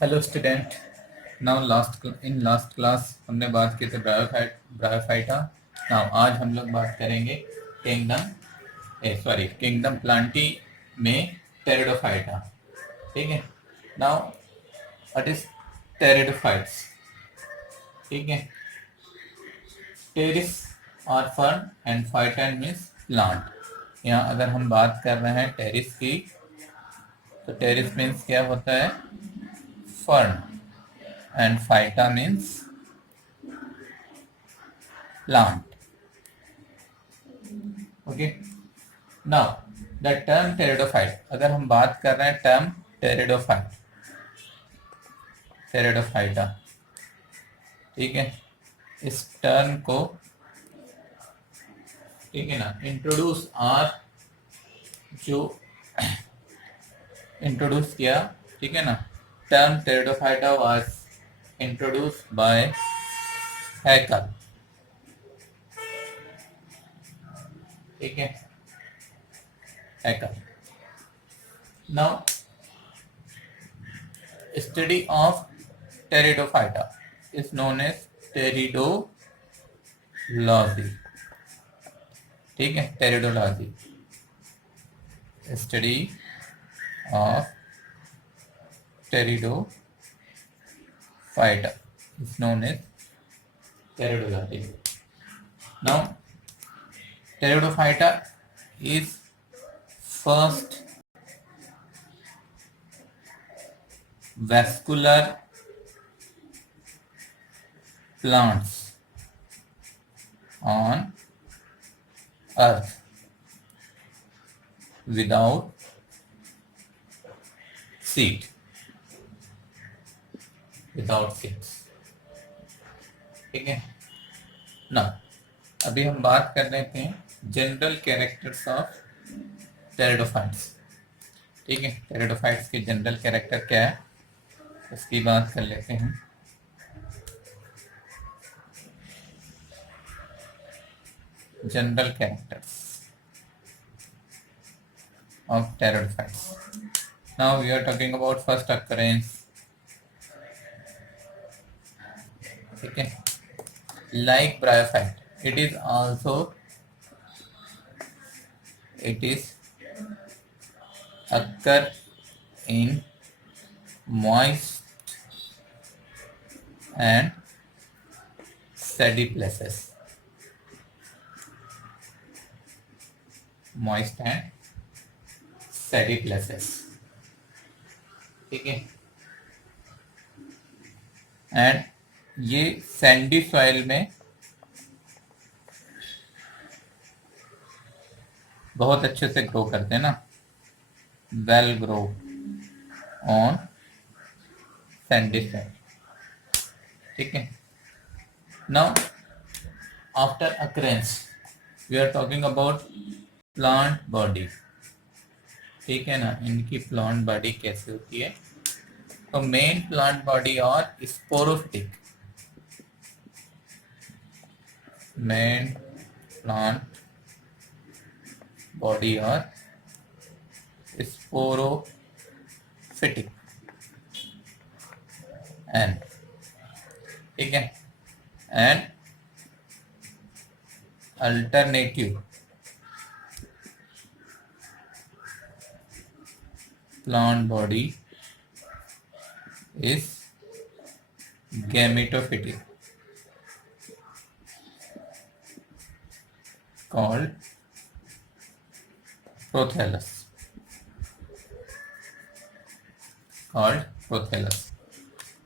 Hello student. Now in last class हमने बात की थी ब्रायोफाइटा। नाउ आज हम लोग बात करेंगे किंगडम प्लांटी में टेरिडोफाइटा। ठीक है। Now what is pteridophytes? ठीक है। टेरिस और fern and Phaeton means plant. यहाँ अगर हम बात कर रहे हैं टेरिस की, तो टेरिस मीन्स क्या होता है? Fern. And phyta means plant. Okay. Now the term pteridophyte, अगर हम बात कर रहे हैं टर्म टेरिडोफाइटा, ठीक है, इस टर्म को, ठीक है ना, जो इंट्रोड्यूस किया, ठीक है ना, term Pteridophyta was introduce by Haeckel. ठीक है, Haeckel. Now study of Pteridophyta is known as pteridology। ठीक है, pteridology, study of Pteridophyta is known as pteridology। Now Pteridophyta is first vascular plants on earth without seed, without seeds। ठीक है ना। अभी हम बात कर लेते हैं जनरल कैरेक्टर्स ऑफ टेरिडोफाइट्स। ठीक है, टेरिडोफाइट्स के जनरल कैरेक्टर क्या है, इसकी बात कर लेते हैं। General characters of pteridophytes. Now we are talking about first occurrence। ठीक है, like bryophyte, it is occur in moist and sandy places। moist and sandy places। ठीक है, एंड ये सैंडी सॉइल में बहुत अच्छे से ग्रो करते हैं ना, well grow on sandy soil. ठीक है। Now after occurrence we are talking about plant body. ठीक है ना, इनकी प्लांट बॉडी कैसे होती है? तो मेन प्लांट बॉडी और स्पोरोफिटिक, मेन प्लांट बॉडी और स्पोरोफिटिक एंड, ठीक है, and alternative plant body is gametophytic, called prothallus,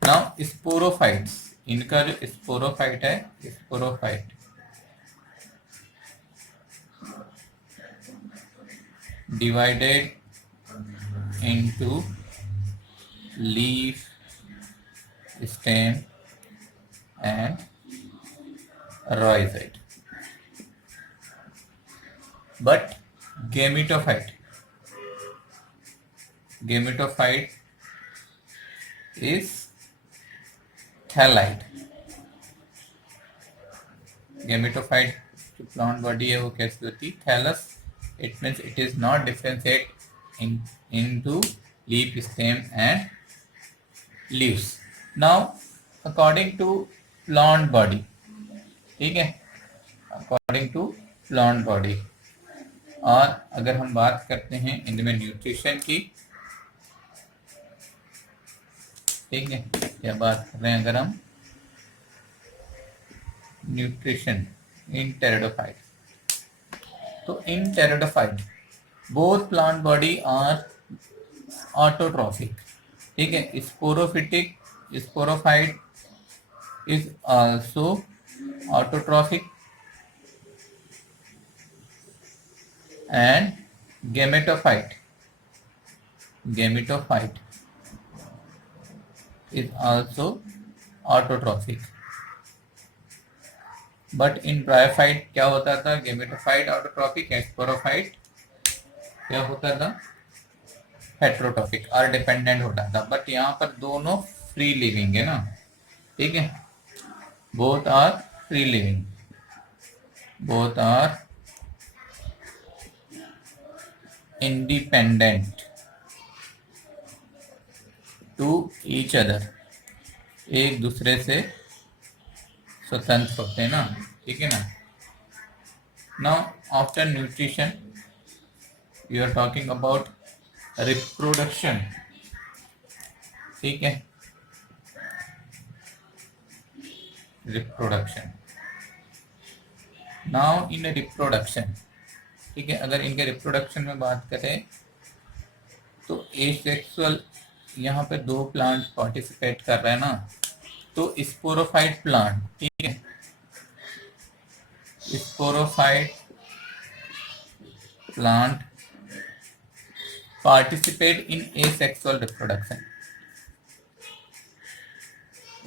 now sporophytes, इनका जो स्पोरोफाइट है, sporophyte divided into leaf, stem and rhizome। but gametophyte is thalite। gametophyte जो plant body है वो कैसी होती है? Thallus. It means it is not differentiate into leaf, stem and leaves. Now according to plant body, ठीक है, according to plant body. और अगर हम बात करते हैं इनमें न्यूट्रिशन की, ठीक है, या बात कर रहे हैं अगर हम न्यूट्रिशन इन टेरिडोफाइट, तो in pteridophyte both plant body are autotrophic, ठीक है। Sporophytic sporophyte is also autotrophic and gametophyte is also autotrophic, but in bryophyte क्या होता था, gametophyte autotrophic, sporophyte क्या होता था, हेट्रोट्रॉफिक और डिपेंडेंट होता था। बट यहाँ पर दोनों फ्री लिविंग है ना, ठीक है, both are free living, both are independent to each other, एक दूसरे से स्वतंत्र होते हैं ना, ठीक है ना। Now after nutrition you are talking about reproduction, ठीक है, रिप्रोडक्शन। नाउ इन रिप्रोडक्शन, ठीक है, अगर इनके रिप्रोडक्शन में बात करें तो एसेक्सुअल यहाँ पे दो प्लांट पार्टिसिपेट कर रहे हैं ना, तो स्पोरोफाइट प्लांट, ठीक है, sporophyte plant participate in asexual reproduction,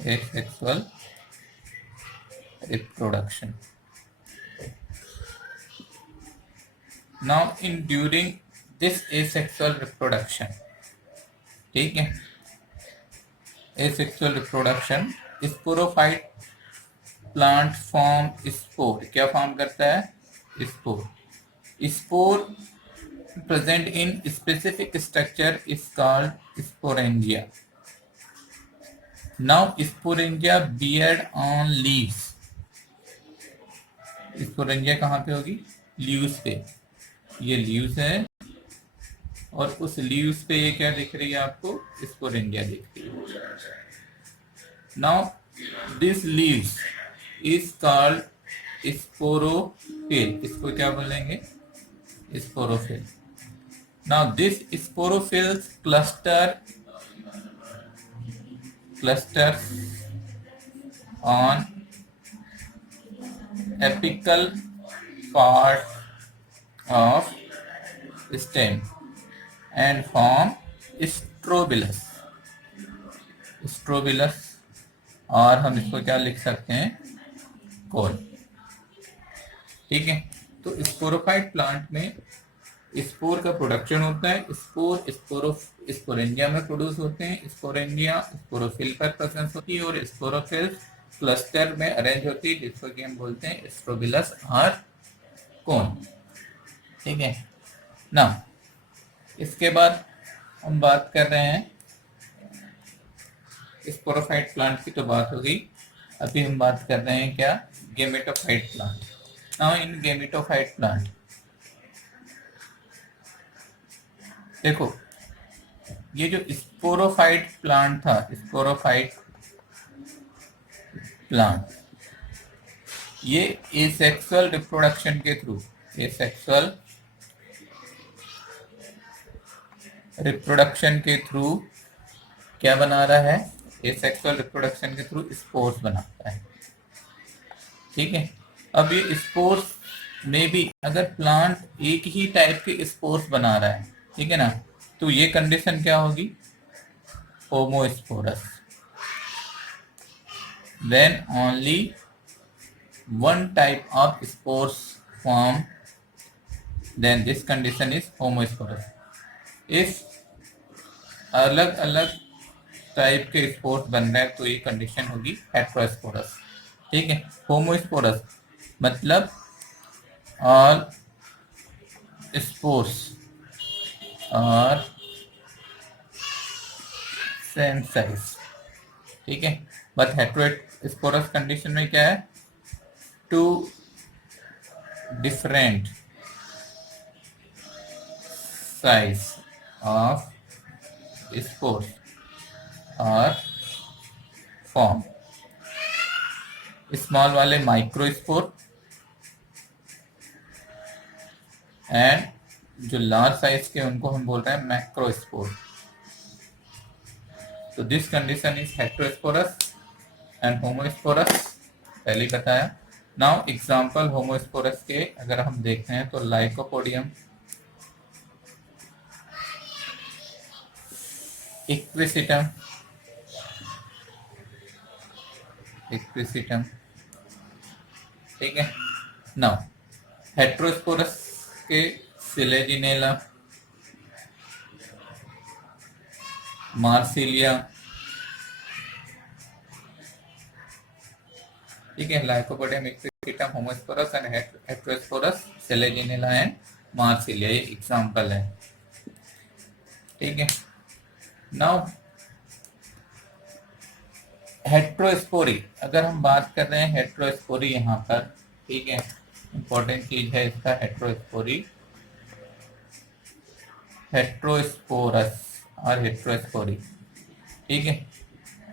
asexual reproduction. Now in during this asexual reproduction, ठीक है, asexual reproduction sporophyte plant form spore, क्या फॉर्म करता है, spore। spore present in specific structure is called sporangia। now sporangia beard on leaves, sporangia कहाँ पे होगी, leaves पे, ये लीव्स है और उस लीव्स पे ये क्या दिख रही है आपको, स्पोरेंजिया दिख रही है। Now this leaves is called sporophyll, इसको क्या बोलेंगे, sporophyll. Now this sporophylls clusters on apical part of stem and form strobilus, strobilus, और हम इसको क्या लिख सकते हैं, कोल, ठीक है। तो स्पोरोफाइट प्लांट में स्पोर का प्रोडक्शन होता है, स्पोर स्पोरेंजिया में प्रोड्यूस होते हैं, स्पोरेंजिया स्पोरोफिल पर प्रेजेंस होती है और स्पोरोफिल क्लस्टर में अरेंज होती है, जिसको कि हम बोलते हैं स्ट्रोबिलस और कोन, ठीक है ना। इसके बाद हम बात कर रहे हैं स्पोरोफाइट प्लांट की, तो बात हो गई। अभी हम बात कर रहे हैं क्या, gametophyte plant. Now in gametophyte plant देखो, ये जो स्पोरोफाइट प्लांट था, स्पोरोफाइट प्लांट ये एसेक्सुअल रिप्रोडक्शन के थ्रू, एसेक्सुअल रिप्रोडक्शन के थ्रू क्या बना रहा है, एसेक्सुअल रिप्रोडक्शन के थ्रू स्पोर्स बनाता है, ठीक है। अब ये स्पोर्स में भी अगर प्लांट एक ही टाइप के स्पोर्स बना रहा है, ठीक है ना, तो ये कंडीशन क्या होगी, homosporous. Then only one type of spores form, then this condition is homosporous। if अलग अलग टाइप के स्पोर्स बन रहे हैं तो ये कंडीशन होगी हेट्रोस्पोरस, ठीक है। होमोस्पोरस मतलब ऑल स्पोर्स और सेम साइज, ठीक है। बट हेट्रोस्पोरस कंडीशन में क्या है, two different size of spores और फॉर्म, स्मॉल वाले माइक्रोस्पोर एंड जो लार्ज साइज के उनको हम बोल रहे हैं मैक्रोस्पोर। तो this condition is heterosporous and homosporous, पहले बताया। नाउ एग्जांपल होमोस्पोरस के अगर हम देखते हैं तो लाइकोपोडियम, इक्विसिटम, ठीक है। नाउ हेट्रोस्पोरस के सिलेजिनेला, मार्सिलिया, ठीक है। Lycopodium, equisetum, homosporous and heterosporous, Selaginella and Marsilea, ये एग्जांपल है, ठीक है। नाउ हेट्रोस्पोरी, अगर हम बात कर रहे हैं हेट्रोस्पोरी यहाँ पर, ठीक है, इंपॉर्टेंट चीज है इसका हेट्रोस्पोरी, हेट्रोस्पोरस और हेट्रोस्पोरी, ठीक है।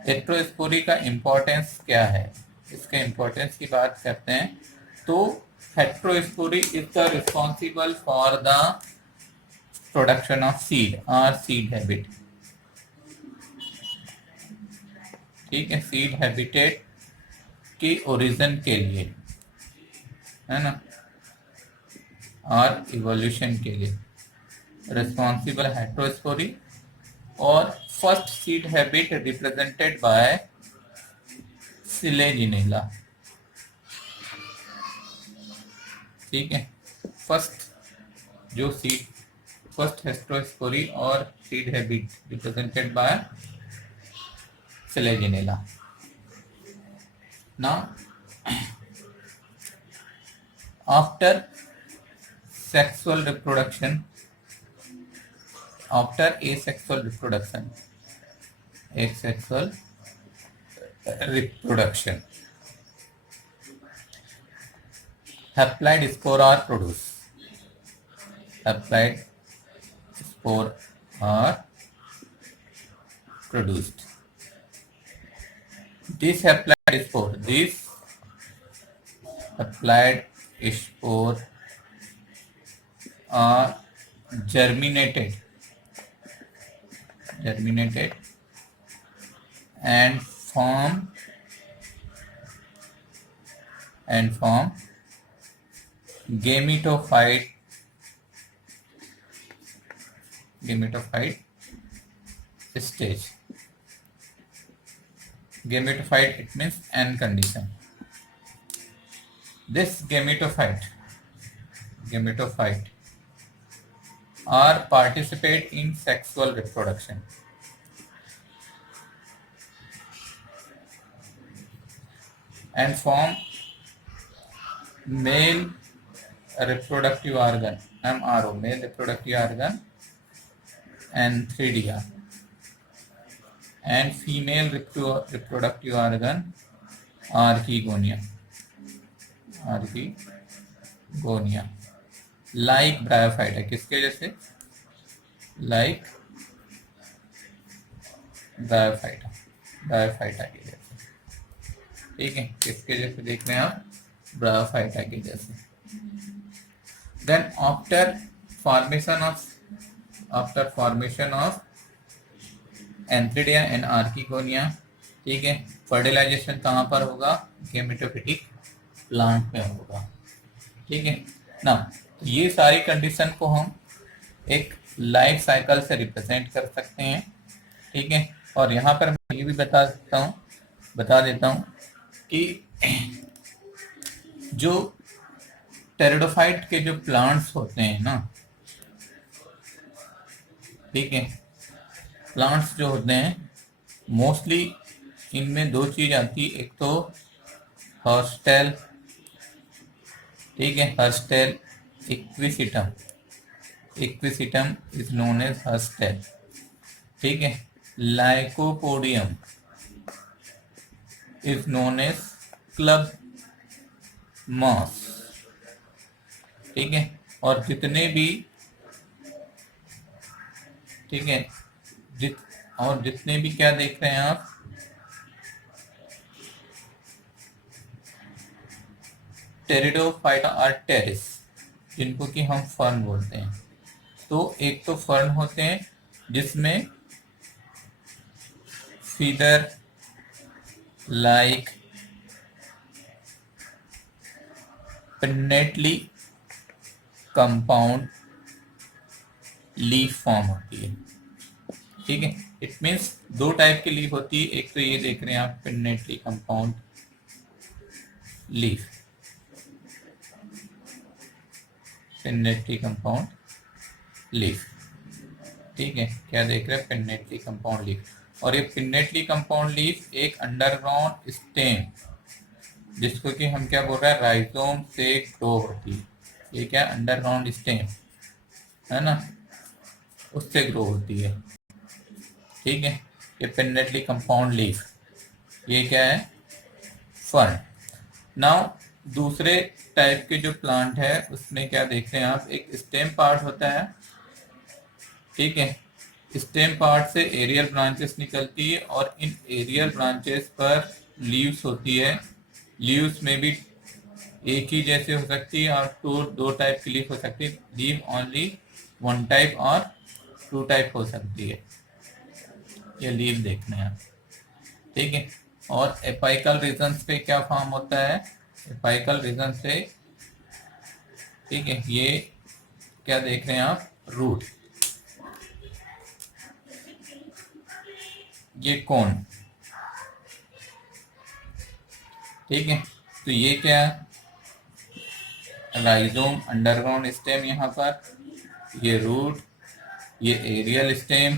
हेट्रोस्पोरी का इंपॉर्टेंस क्या है, इसके इंपॉर्टेंस की बात करते हैं तो heterospory is the responsible for the production of seed और सीड हैबिट, ठीक है, सीड हैबिटेट की ओरिजिन के लिए, है ना, और इवोल्यूशन के लिए रिस्पॉन्सिबल हेट्रोस्पोरी। और first seed habit represented by Selaginella, ठीक है। फर्स्ट जो सीड, फर्स्ट हेट्रोस्पोरी और seed habit represented by Selaginella. Now, after sexual reproduction, after asexual reproduction, asexual reproduction, haploid spore are produced. Haploid spore are produced. This haploid spore, this haploid spore are germinated and form gametophyte stage. Gametophyte, it means N condition. This gametophyte are participate in sexual reproduction. And form male reproductive organ, MRO, male reproductive organ, antheridia, and female reproductive organ, archegonia, like bryophyta. किसके जैसे? Like bryophyta के जैसे, ठीक है। किसके जैसे देख रहे हैं आप? ब्रायोफाइटा के जैसे। Then after formation of antheridia and archegonia, ठीक है, फर्टिलाइजेशन कहाँ पर होगा? गेमेटोफिटिक प्लांट में होगा, ठीक है ना। ये सारी कंडीशन को हम एक लाइफ साइकिल से रिप्रेजेंट कर सकते हैं, ठीक है। और यहाँ पर मैं ये भी बता देता हूँ कि जो टेरिडोफाइट के जो प्लांट्स होते हैं ना, ठीक है, प्लांट्स जो होते हैं मोस्टली इनमें दो चीज आती है, एक तो हॉस्टेल, ठीक है, horsetail, equisetum is known as horsetail, ठीक है, lycopodium is known as club moss. ठीक है, और जितने भी, ठीक है, और जितने भी क्या देख रहे हैं आप, टेरिडोफाइटा आर टेरिस, जिनको कि हम फर्न बोलते हैं। तो एक तो फर्न होते हैं जिसमें feather like pinnately compound leaf form होती है। ठीक है, इट मीन्स दो टाइप की लीफ होती है, एक तो ये देख रहे हैं आप pinnately compound leaf, pinnately compound leaf. ठीक है, क्या देख रहे हैं, पिन्नेटली कंपाउंड लीफ। और ये पिन्नेटली कंपाउंड लीफ एक अंडरग्राउंड स्टेम, जिसको कि हम क्या बोल रहे हैं, राइजोम से ग्रो होती है। ये क्या, अंडरग्राउंड स्टेम है ना, उससे ग्रो होती है। ठीक है, ये पिन्नेटली कंपाउंड लीफ, ये क्या है, फर्न। नाउ दूसरे टाइप के जो प्लांट है उसमें क्या देख रहे हैं आप, एक स्टेम पार्ट होता है। ठीक है, स्टेम पार्ट से एरियल ब्रांचेस निकलती है और इन एरियल ब्रांचेस पर लीव्स होती है। लीव्स में भी एक ही जैसे हो सकती है और दो टाइप की लीफ हो सकती है। लीव ओनली वन टाइप और टू टाइप हो सकती है। ये लीव देखने हैं। ठीक है, और एपाइकल रीजन पे क्या फॉर्म होता है, एपाइकल रीजन से, ठीक है, ये क्या देख रहे हैं आप, रूट, ये कौन। ठीक है, तो ये क्या है, राइजोम अंडरग्राउंड स्टेम, यहाँ पर ये रूट, ये एरियल स्टेम।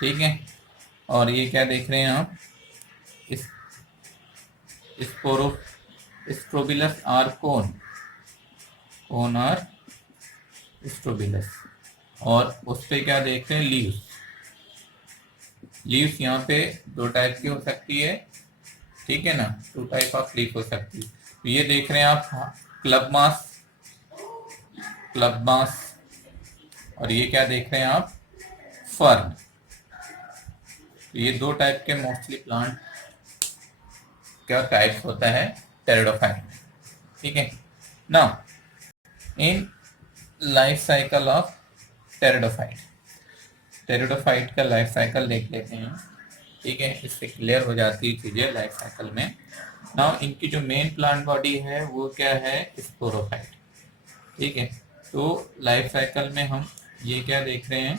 ठीक है, और ये क्या देख रहे हैं आप, इस strobilus or cone, cone or strobilus. और उस पे क्या देख रहे हैं, लीव्स। लीव्स यहाँ पे दो टाइप की हो सकती है। ठीक है ना, टू टाइप ऑफ लीफ हो सकती है। तो ये देख रहे हैं आप, क्लब मास, क्लब मास। और ये क्या देख रहे हैं आप, फर्न। तो ये दो टाइप के मोस्टली प्लांट क्या टाइप्स होता है टेरिडोफाइट में। ठीक है, now in life cycle of pteridophyte, pteridophyte का लाइफ साइकिल देख लेते हैं। ठीक है, इससे क्लियर हो जाती है चीजें लाइफ साइकिल में। नाउ इनकी जो मेन प्लांट बॉडी है वो क्या है, स्पोरोफाइट। ठीक है, तो लाइफ साइकिल में हम ये क्या देख रहे हैं,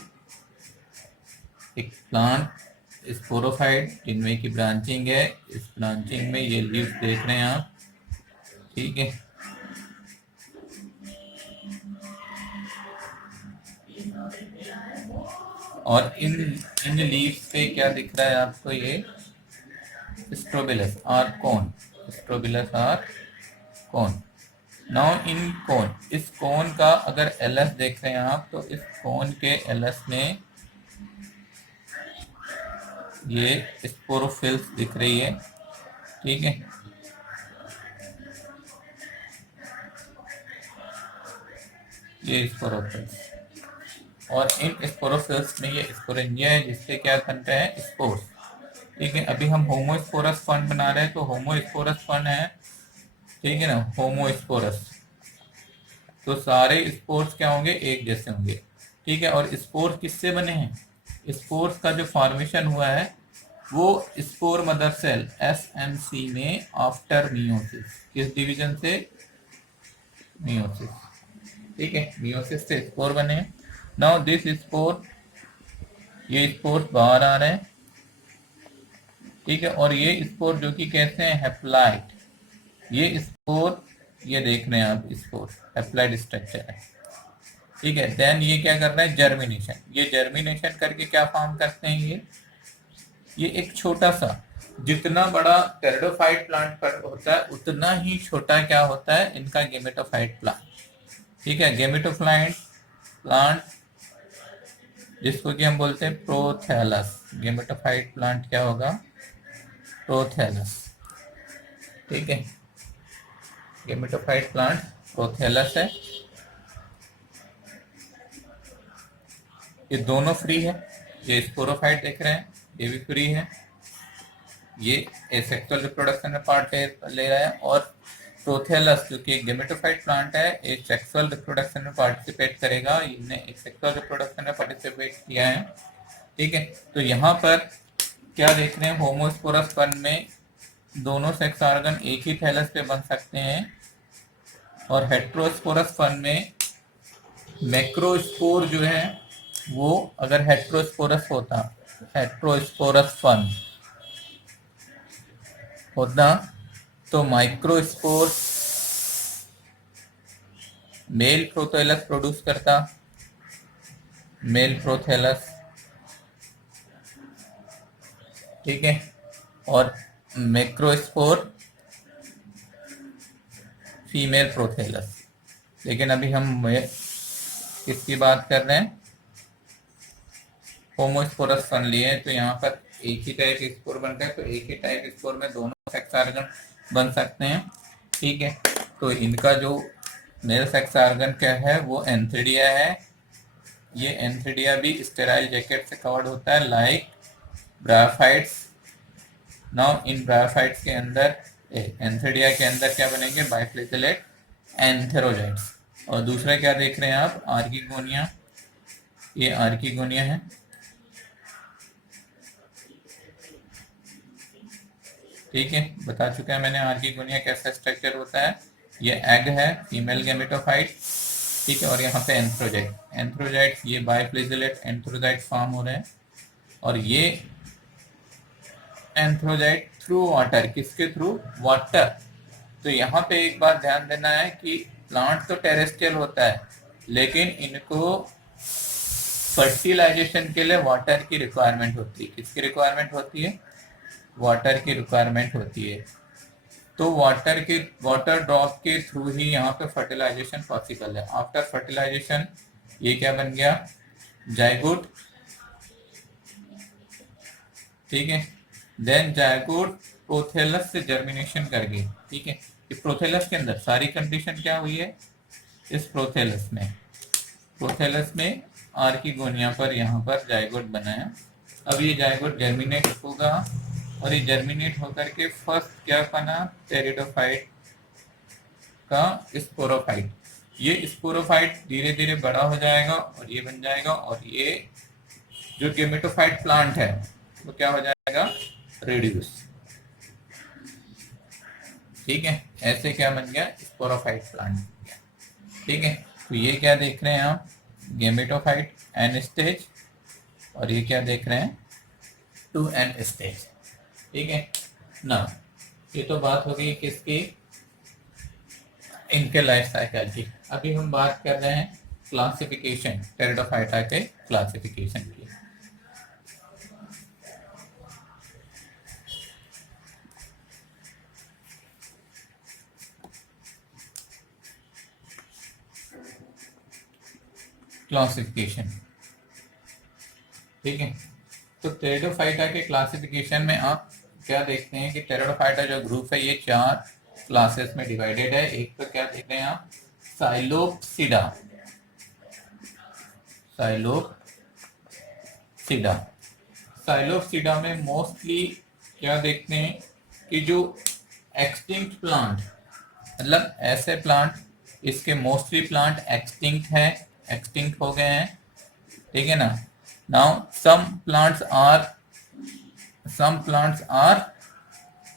एक प्लांट स्पोरोफाइट जिनमें की ब्रांचिंग है। इस ब्रांचिंग में ये लीव्स देख रहे हैं आप। ठीक है, और इन लीव्स पे क्या दिख रहा है आपको, ये स्ट्रोबिलस और कोन, स्ट्रोबिलस और कोन। नाउ इन कोन, इस कोन का अगर एलएस देख रहे हैं आप, तो इस कोन के एलएस में ये स्पोरोफिल्स दिख रही है। ठीक है, ये स्पोरोफिल्स, और इन स्पोरोफिल्स में ये स्पोरेंजिया है जिससे क्या बनता है, स्पोर्स। ठीक है, अभी हम होमोस्पोरस फंड बना रहे हैं, तो होमोस्पोरस फंड है। ठीक है ना, होमोस्पोरस, तो सारे स्पोर्स क्या होंगे, एक जैसे होंगे। ठीक है, और स्पोर्स किससे बने हैं, स्पोर्स का जो फॉर्मेशन हुआ है वो स्पोर मदर सेल SMC में आफ्टर मियोसिस, किस डिवीजन से, मियोसिस। ठीक है, मियोसिस से स्पोर बने हैं। नाउ दिस स्पोर, ये स्पोर्स बाहर आ रहे हैं। ठीक है, और ये स्पोर जो कि कैसे हैं, हैप्लाइड। ये स्पोर, ये देख रहे हैं आप, स्पोर हैप्लाइड स्ट्रक्चर है। ठीक है, देन ये क्या कर रहे हैं, जर्मिनेशन। ये जर्मिनेशन करके क्या फॉर्म करते हैं, ये एक छोटा सा, जितना बड़ा टेरिडोफाइट प्लांट पर होता है उतना ही छोटा क्या होता है इनका गेमेटोफाइट प्लांट। ठीक है, गेमेटोफाइट प्लांट जिसको कि हम बोलते हैं प्रोथैलस। गेमेटोफाइट प्लांट क्या होगा? प्रोथैलस। ठीक है, गेमेटोफाइट प्लांट प्रोथैलस है। ये दोनों फ्री है। ये स्पोरोफाइट देख रहे हैं, ये भी फ्री है। ये एसेक्सुअल रिप्रोडक्शन में पार्ट ले रहा है, और प्रोथेलस जो कि एक गेमेटोफाइट प्लांट है, एक सेक्सुअल रिप्रोडक्शन में पार्टिसिपेट करेगा। इसने एक सेक्सुअल रिप्रोडक्शन में पार्टिसिपेट किया है। ठीक है, तो यहाँ पर क्या देख रहे हैं? होमोस्पोरस फन में दोनों सेक्स ऑर्गन एक ही थैलस पे बन सकते हैं, और हेट्रोस्पोरस फन में मैक्रोस्पोर जो है वो अगर हेट्रोस्पोरस होता, हेट्रोस्पोरस फन होता, तो माइक्रोस्पोर मेल प्रोथेलस प्रोड्यूस करता, मेल प्रोथेलस। ठीक है, और मैक्रोस्पोर फीमेल प्रोथेलस। लेकिन अभी हम किसकी बात कर रहे हैं? होमोस्पोरस फन लिए, तो यहाँ पर एक ही टाइप स्पोर बनता है, तो एक ही टाइप स्पोर में दोनों सेक्स ऑर्गन बन सकते हैं। ठीक है, तो इनका जो मेल सेक्स ऑर्गन क्या है वो एंथीडिया है। ये एंथीडिया भी स्टेराइल जैकेट से कवर्ड होता है, like bryophytes. Now in bryophytes के अंदर, एंथीडिया के अंदर क्या बनेंगे? बाइफ्लेजेलेट एंथेरोजाइट्स। और दूसरा क्या देख रहे हैं आप? आर्किगोनिया। ये आर्किगोनिया है। ठीक है, बता चुका है मैंने आर्किगोनिया कैसा स्ट्रक्चर होता है। ये एग है, फीमेल गेमेटोफाइट। ठीक है, और यहाँ पे एंथ्रोजाइट, एंथ्रोजाइट ये बाइफ्लेजेलेट एंथ्रोजाइट फॉर्म हो रहे हैं। और ये एंथ्रोजाइट थ्रू वाटर, किसके थ्रू? वाटर। तो यहाँ पे एक बात ध्यान देना है कि प्लांट तो टेरेस्ट्रियल होता है, लेकिन इनको फर्टिलाइजेशन के लिए वाटर की रिक्वायरमेंट होती है। किसकी रिक्वायरमेंट होती है? वाटर की रिक्वायरमेंट होती है। तो वाटर ड्रॉप के थ्रू ही यहाँ पे फर्टिलाइजेशन पॉसिबल है। आफ्टर फर्टिलाइजेशन ये क्या बन गया? जाइगोट। ठीक है, देन जाइगोट प्रोथेलस से जर्मिनेशन कर गई। ठीक है, इस प्रोथेलस के अंदर सारी कंडीशन क्या हुई है? इस प्रोथेलस में आर्किगोनिया पर यहाँ पर जाइगोट बनाया। अब ये जाइगोट जर्मिनेट होगा, और ये जर्मिनेट होकर के फर्स्ट क्या बना? टेरिडोफाइट का स्पोरोफाइट। ये स्पोरोफाइट धीरे धीरे बड़ा हो जाएगा और ये बन जाएगा, और ये जो गेमेटोफाइट प्लांट है वो क्या हो जाएगा? रेड्यूस। ठीक है, ऐसे क्या बन गया? Sporophyte plant. ठीक है, तो ये क्या देख रहे हैं आप? गेमेटोफाइट एन स्टेज, और ये क्या देख रहे हैं? 2n stage. ठीक है ना, ये तो बात हो गई किसकी? इनके लाइफ साइकिल की। अभी हम बात कर रहे हैं क्लासिफिकेशन, टेरिडोफाइटा के क्लासिफिकेशन की। क्लासिफिकेशन, ठीक है, तो टेरिडोफाइटा के क्लासिफिकेशन में आप क्या देखते हैं कि टेरिडोफाइटा जो ग्रुप है ये 4 क्लासेस में डिवाइडेड है। एक तो क्या देखते हैं आप? साइलोप्सिडा। साइलोप्सिडा, साइलोप्सिडा में मोस्टली क्या देखते हैं कि जो एक्सटिंक्ट प्लांट, मतलब ऐसे प्लांट, इसके मोस्टली प्लांट एक्सटिंक्ट है, एक्सटिंक्ट हो गए हैं। ठीक है ना। Now some plants are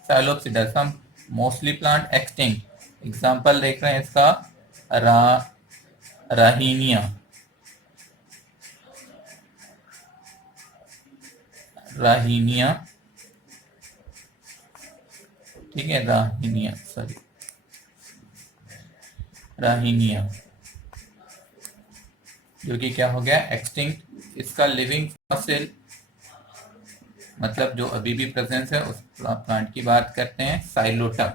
साइलोप्सिडा, some mostly plant extinct। Example देख रहे हैं इसका, राहिनिया, ठीक है, राहिनिया जो कि क्या हो गया? एक्सटिंक्ट। इसका लिविंग फॉसिल, मतलब जो अभी भी प्रेजेंस है, उस प्लांट की बात करते हैं, साइलोटम।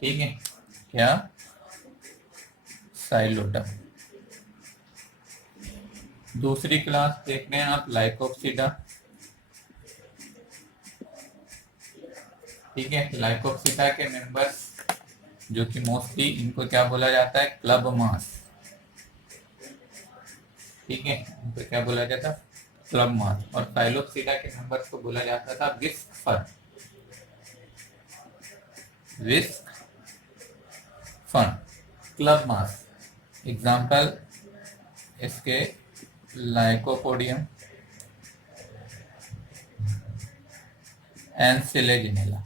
ठीक है, क्या? साइलोटम। दूसरी क्लास देख रहे हैं आप लाइकोप्सिडा। ठीक है, लाइकोप्सिडा के मेंबर्स जो कि मोस्टली इनको क्या बोला जाता है, क्लब मास। ठीक है, इनको क्या बोला जाता है, क्लब मास। और साइलोप्सिडा के मेंबर्स को बोला जाता था whisk fern. Whisk fern, club moss. Example इसके Lycopodium and Selaginella.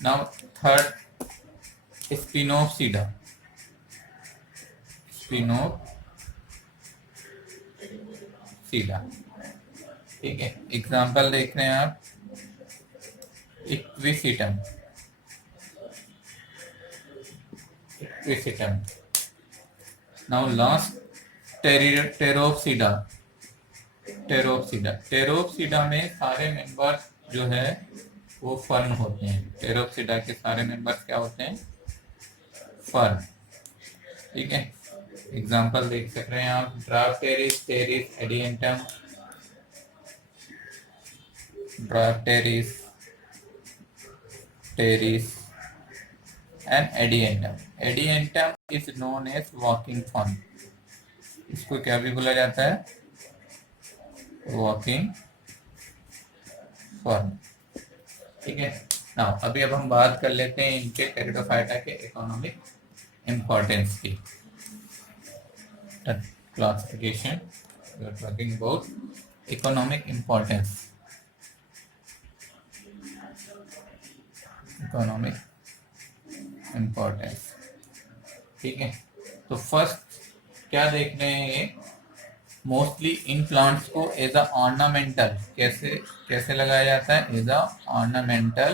Now third, Sphenopsida. Sphenopsida, ठीक है। एग्जाम्पल देख रहे हैं आप, Equisetum. Now last, Pteropsida. Pteropsida में सारे मेंबर्स जो है वो फर्न होते हैं। टेरोप्सिडा के सारे मेंबर्स क्या होते हैं, फर्न। ठीक है, एग्जाम्पल देख सक रहे हैं आप, Dryopteris, Pteris, Adiantum. Dryopteris, Pteris and Adiantum. Adiantum is known as walking fern. इसको क्या भी बोला जाता है, वॉकिंग फर्न। ठीक है। नाउ अभी अब हम बात कर लेते हैं इनके टेरिडोफाइटा के इकोनॉमिक इंपॉर्टेंस की। Classification, we are talking about economic importance। Economic importance, ठीक है। तो फर्स्ट क्या देख रहे हैं, ये मोस्टली इन प्लांट्स को एज अ ऑर्नामेंटल, कैसे लगाया जाता है, एज अ ऑर्नामेंटल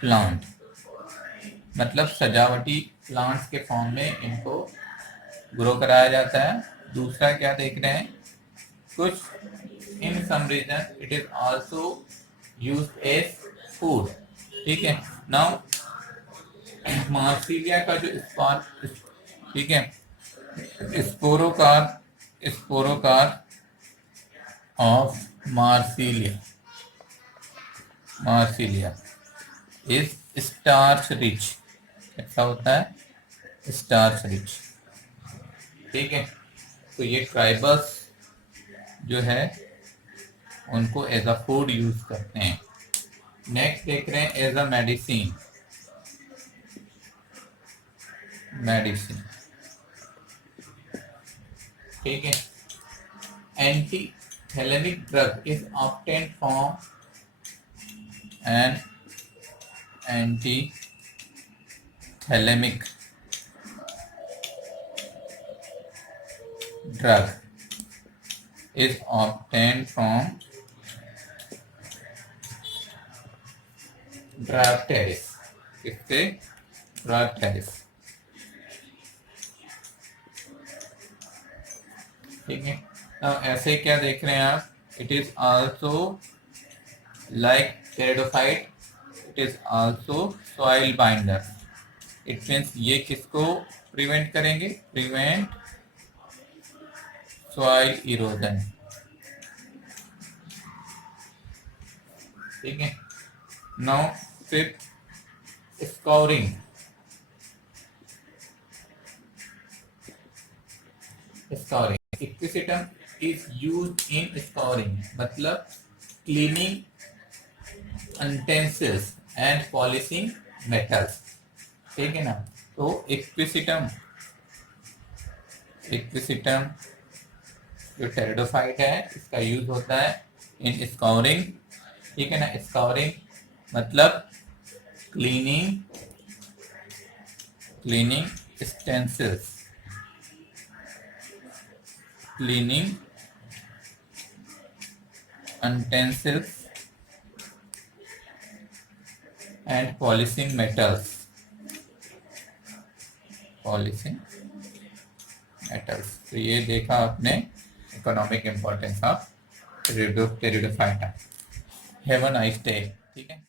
प्लांट, मतलब सजावटी प्लांट्स के फॉर्म में इनको ग्रो कराया जाता है। दूसरा क्या देख रहे हैं, कुछ in some region it is also used as food. ठीक है। नाउ मार्सिलिया का जो स्पार, ठीक है, sporocarp of Marsilea is starch rich. कैसा होता है, स्टार्च रिच। ठीक है, तो ये ट्राइबल्स जो है उनको एज अ फूड यूज करते हैं। नेक्स्ट देख रहे हैं एज अ मेडिसिन। ठीक है। Anthelmintic drug is obtained from an anthelmintic drug is obtained from Drafteris। इससे Drafteris। ठीक है। ऐसे क्या देख रहे हैं आप, it is also like pteridophyte, it is also soil binder. It means ये किसको प्रिवेंट करेंगे, प्रिवेंट सॉइल इरोजन। ठीक है। Now fifth, scouring. Equisetum is used in scouring, मतलब cleaning utensils and polishing metals. ठीक है ना। तो इक्विसिटम जो टेरिडोफाइट है इसका यूज होता है इन स्कोरिंग। ठीक है ना। स्कोरिंग मतलब cleaning utensils, and polishing metals. तो ये देखा आपने economic importance of pteridophyta. Have a nice day. ठीक है।